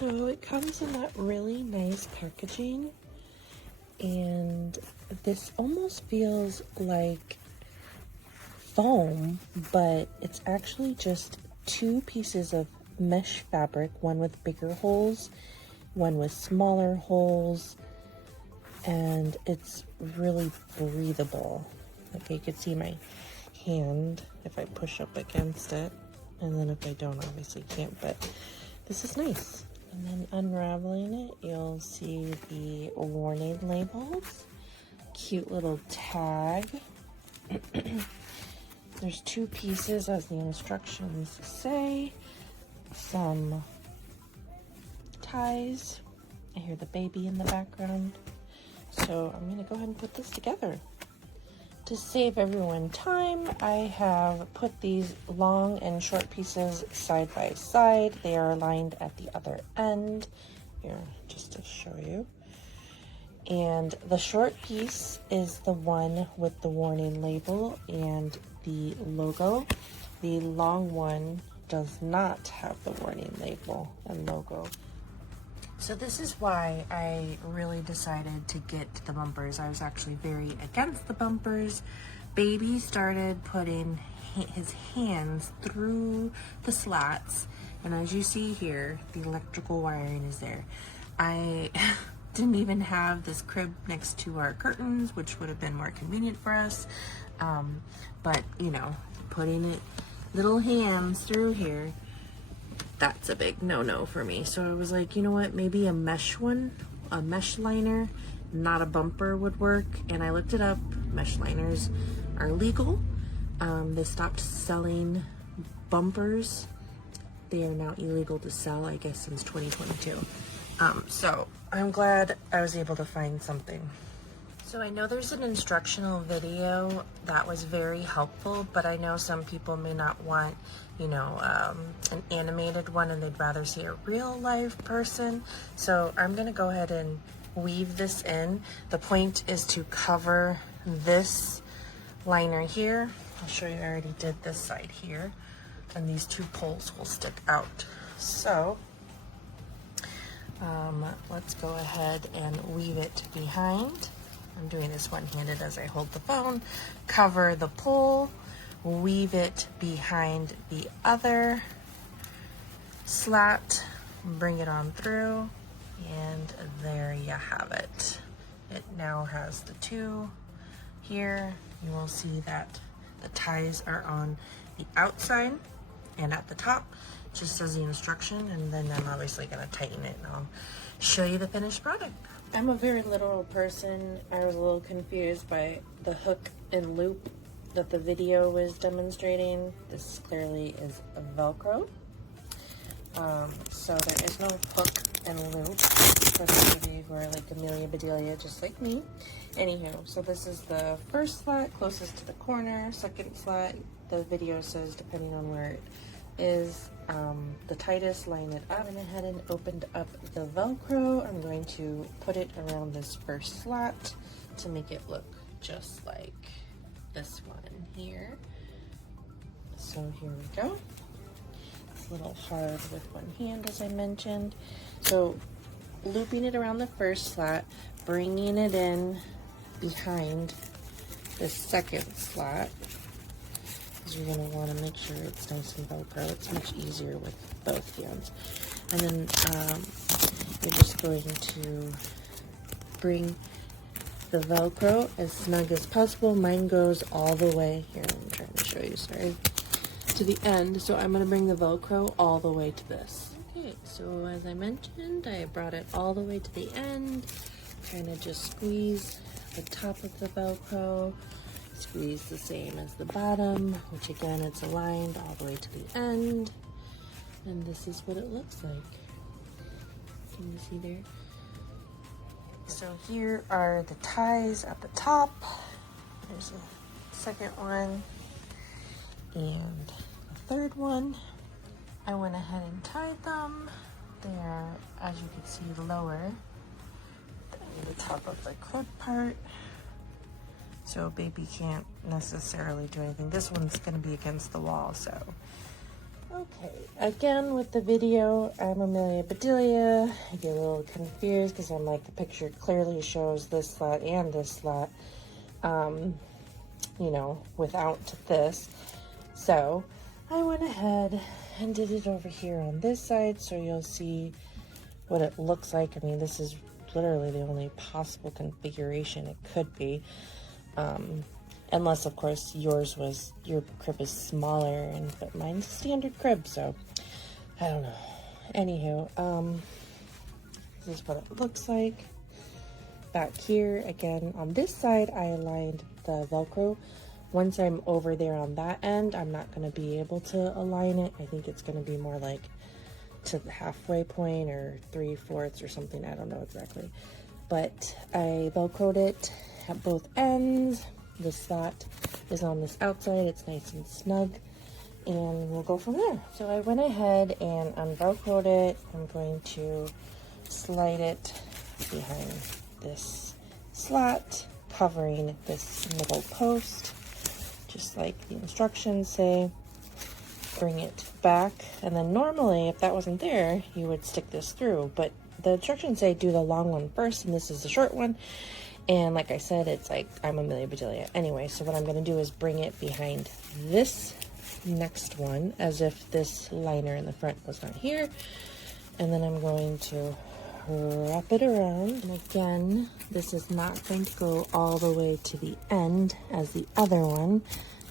So it comes in that really nice packaging, and this almost feels like foam, but it's actually just two pieces of mesh fabric, one with bigger holes, one with smaller holes, and it's really breathable. Like you could see my hand if I push up against it, and then if I don't, obviously can't, but this is nice. And then unraveling it, you'll see the warning labels, cute little tag. There's two pieces as the instructions say, some ties. I hear the baby in the background. So I'm gonna go ahead and put this together. To save everyone time, I have put these long and short pieces side by side. They are aligned at the other end. Here, just to show you. And the short piece is the one with the warning label and the logo. The long one does not have the warning label and logo. So this is why I really decided to get the bumpers. I was actually very against the bumpers. Baby started putting his hands through the slats, and as you see here, the electrical wiring is there. I didn't even have this crib next to our curtains, which would have been more convenient for us. But you know, putting it little hands through here, that's a big no-no for me. So I was like, you know what, maybe a mesh one, a mesh liner, not a bumper would work. And I looked it up. Mesh liners are legal. They stopped selling bumpers. They are now illegal to sell, I guess, since 2022. So I'm glad I was able to find something. So I know there's an instructional video that was very helpful, but I know some people may not want, you know, an animated one, and they'd rather see a real life person. So I'm gonna go ahead and weave this in. The point is to cover this liner here. I'll show you, I already did this side here, and these two poles will stick out. So let's go ahead and weave it behind. I'm doing this one-handed as I hold the phone. Cover the pole, weave it behind the other slat, bring it on through, and there you have it. It now has the two here. You will see that the ties are on the outside and at the top, just as the instruction, and then I'm obviously gonna tighten it and I'll show you the finished product. I'm a very literal person. I was a little confused by the hook and loop that the video was demonstrating. This clearly is a Velcro. So there is no hook and loop for those of you who are like Amelia Bedelia, just like me. Anywho, so this is the first slat closest to the corner. Second slat, the video says, depending on where it is, the tightest, line it up. I went ahead and opened up the Velcro. I'm going to put it around this first slat to make it look just like this one here. So here we go. It's a little hard with one hand, as I mentioned. So looping it around the first slat, bringing it in behind the second slat. You're going to want to make sure it's nice and Velcro. It's much easier with both hands. And then you're just going to bring the Velcro as snug as possible. Mine goes all the way, here I'm trying to show you, sorry, to the end. So I'm going to bring the Velcro all the way to this. Okay, so as I mentioned, I brought it all the way to the end. Trying to just squeeze the top of the Velcro. Squeeze the same as the bottom, which again, it's aligned all the way to the end. And this is what it looks like. Can you see there? So here are the ties at the top. There's a second one and a third one. I went ahead and tied them. They're, as you can see, lower than the top of the crib part. So baby can't necessarily do anything. This one's gonna be against the wall, so Okay, again with the video, I'm Amelia Bedelia. I get a little confused because I'm like, the picture clearly shows this slot and this slot, you know, without this. So I went ahead and did it over here on this side so you'll see what it looks like. I mean, this is literally the only possible configuration it could be. Unless, of course, your crib is smaller, but mine's a standard crib, so I don't know. Anywho, this is what it looks like. Back here, again, on this side, I aligned the Velcro. Once I'm over there on that end, I'm not going to be able to align it. I think it's going to be more like to the halfway point or 3/4 or something. I don't know exactly. But I Velcroed it at both ends. The slot is on this outside. It's nice and snug. And we'll go from there. So I went ahead and unvelcroed it. I'm going to slide it behind this slot, covering this middle post, just like the instructions say. Bring it back, and then normally if that wasn't there, you would stick this through, but the instructions say do the long one first, and this is the short one. And like I said, it's like I'm Amelia Bedelia. Anyway, so what I'm going to do is bring it behind this next one as if this liner in the front was not here. And then I'm going to wrap it around. And again, this is not going to go all the way to the end as the other one.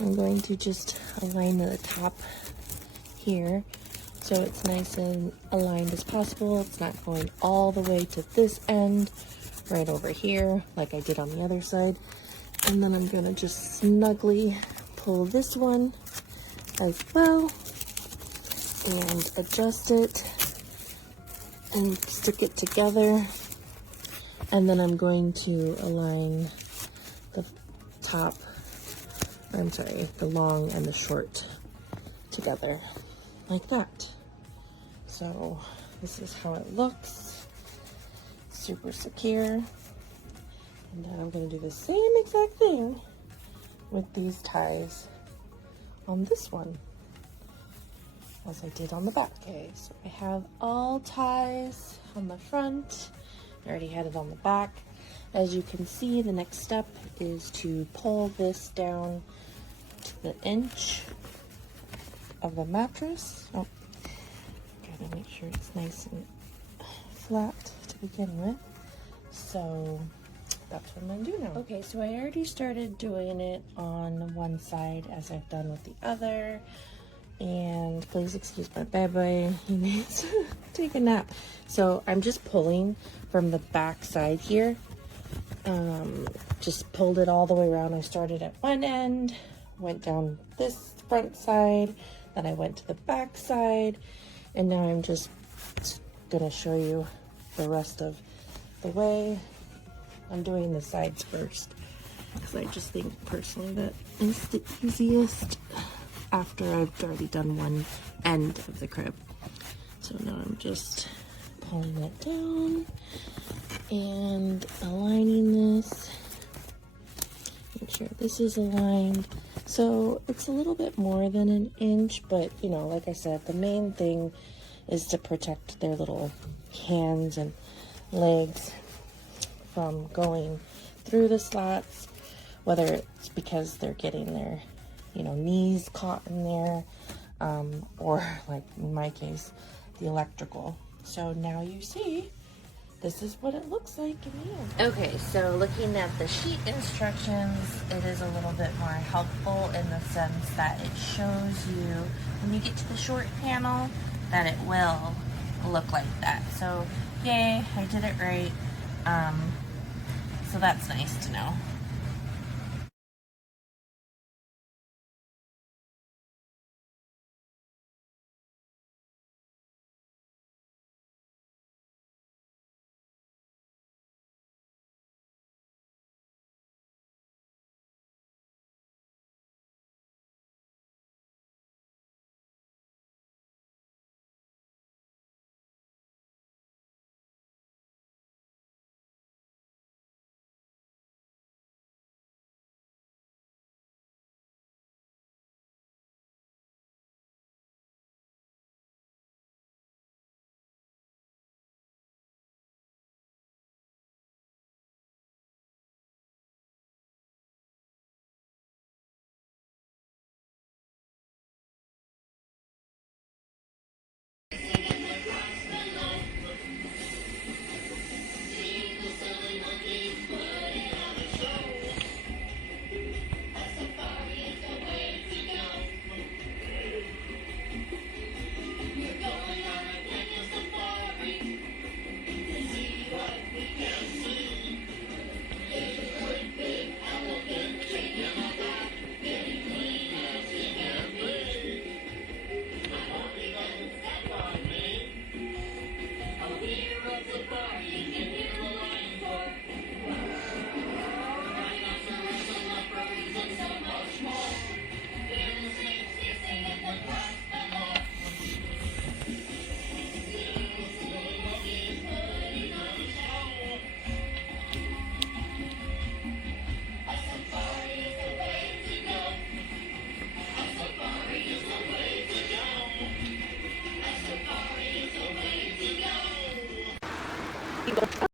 I'm going to just align the top here so it's nice and aligned as possible. It's not going all the way to this end, right over here, like I did on the other side. And then I'm gonna just snugly pull this one as well and adjust it and stick it together. And then I'm going to align the the long and the short together like that. So this is how it looks, super secure. And then I'm going to do the same exact thing with these ties on this one as I did on the back. Okay, so I have all ties on the front. I already had it on the back. As you can see, the next step is to pull this down to the inch of the mattress. Oh, gotta make sure it's nice and flat to begin with. So that's what I'm gonna do now. Okay, so I already started doing it on one side as I've done with the other. And please excuse my baby, he needs to take a nap. So I'm just pulling from the back side here. Just pulled it all the way around. I started at one end, went down this front side, then I went to the back side, and now I'm just gonna show you the rest of the way. I'm doing the sides first because I just think personally that is the easiest after I've already done one end of the crib. So now I'm just pulling it down and aligning this. Make sure this is aligned. So it's a little bit more than an inch, but you know, like I said, the main thing is to protect their little hands and legs from going through the slots, whether it's because they're getting their, you know, knees caught in there, or like in my case, the electrical. So now you see, this is what it looks like in the end. Okay, so looking at the sheet instructions, it is a little bit more helpful in the sense that it shows you when you get to the short panel that it will look like that. So yay, I did it right. So that's nice to know. people.